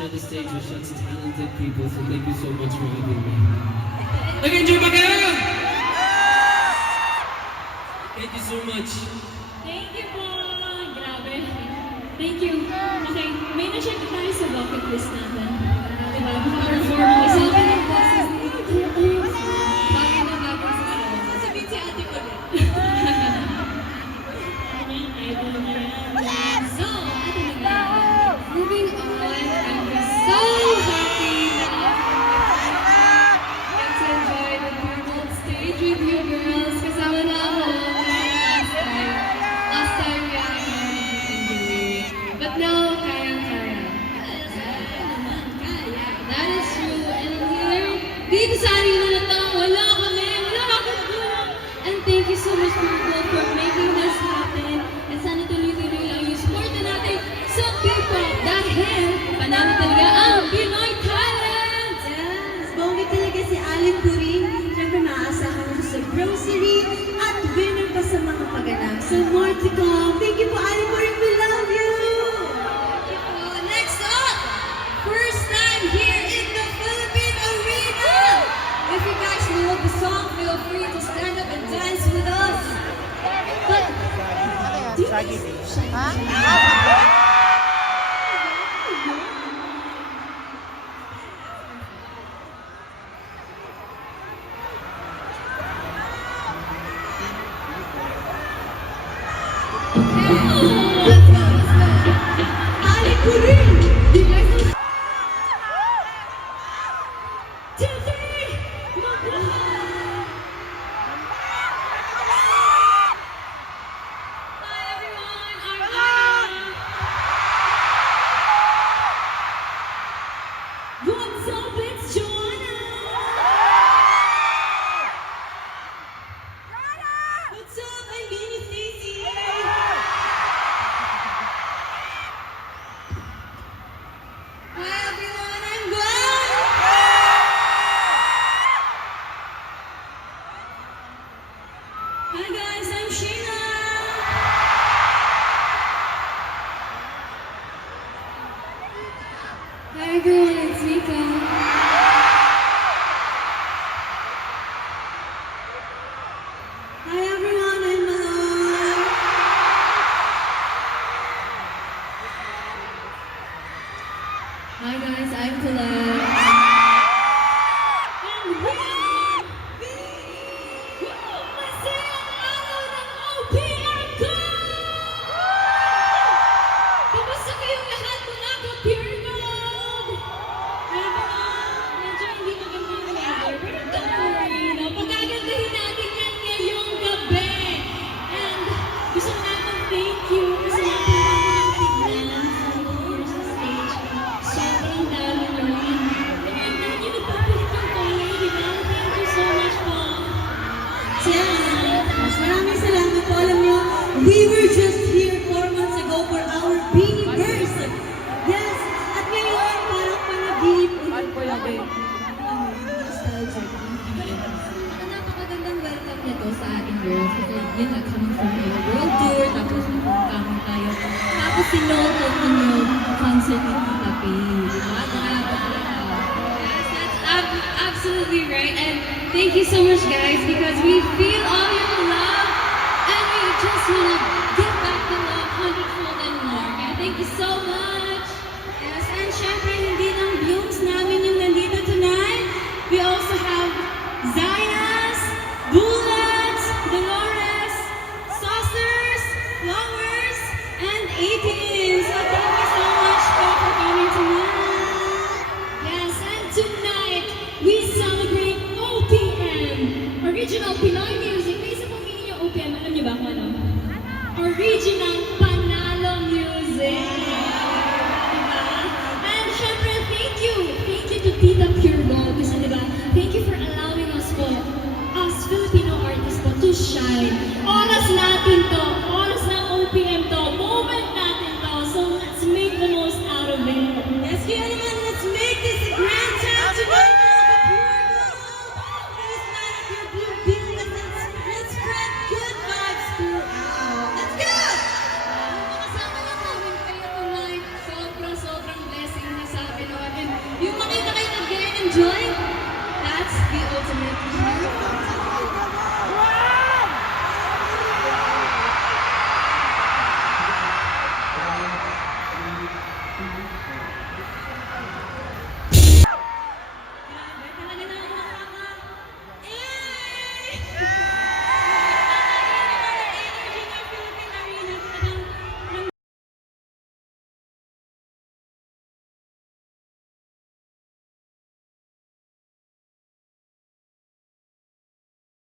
share the stage with such talented people, so thank you so much for having me. Nag-enjoy ba kayo? Thank you so much. Thank you po! Grabe. Thank you. Okay, may na-check tayo sa bucket list natin. Diba? Maka-perform ang isa. Ang boses ni bagay na bagay sa iyo. Sasabihin si ate ko din. Idol niya yan. So, ito na nga. Moving on, I'm so happy that to enjoy the Purple stage with you girls. Kasama na ako last time we actually enjoyed. But now, kayang-kaya. That is true. And here, dito sa arena na to, wala kami. Wala akong gulang. And thank you so much Purple for making this happen. And sana tuloy-tuloy lang yung support natin sa P-pop dahil panalo talaga ang Pinoy talent! Yes, bongga talaga si Allen Puring. Siyempre maaasahan mo sa grocery at winner pa sa mga paganap. So more to come. Thank you po Allen Puring. We love you! Next up, first time here in the Philippine Arena! If you guys know the song, feel free to stand up and dance with us. But, do you guys... Allen Puring! Do you guys know? Today, mabuhay! Hi everyone, I'm Anna. What's up, it's Joanna. What's up? I'm Minnie Stacy. Hi everyone, I'm Gwen. Hi guys, I'm Sheila. Hi everyone, it's Mika. Hi everyone, I'm Malor. Hi guys, I'm Colette. And we are Masayang Araw ng OPRK! Kamusta kayong lahat mga ka-Pure Gold? Grabe na, medyo hindi maganda yung weather, pero don't worry, no? Pagkagandahin natin yan ngayong gabi. And gusto natin thank you kasi natin natin tignan sa stage. Sobrang dami nyo. And hindi nagpapalit yung color, di ba? Thank you so much po. Yes, maraming salamat po. Alam nyo, we were just here 4 months ago for our Beanieverse. Yes, at ngayon, parang panaginip ulit po kami. Nostalgic. Ang napakagandang welcome nito sa ating girls. Kasi yun nga, coming from a world tour, tapos nagpuntahan tayo. Tapos sinuot ninyo concert ni Tita P. Diba? Grabe talaga. Yes, that's absolutely right. And thank you so much guys because we feel all your love and we just wanna give back the love hundredfold and more. Kaya thank you so much. Yes, and syempre, hindi lang blooms namin yung nandito tonight. We also have Zayas, Bullets, Dolores, Saucers, Flowers, and 80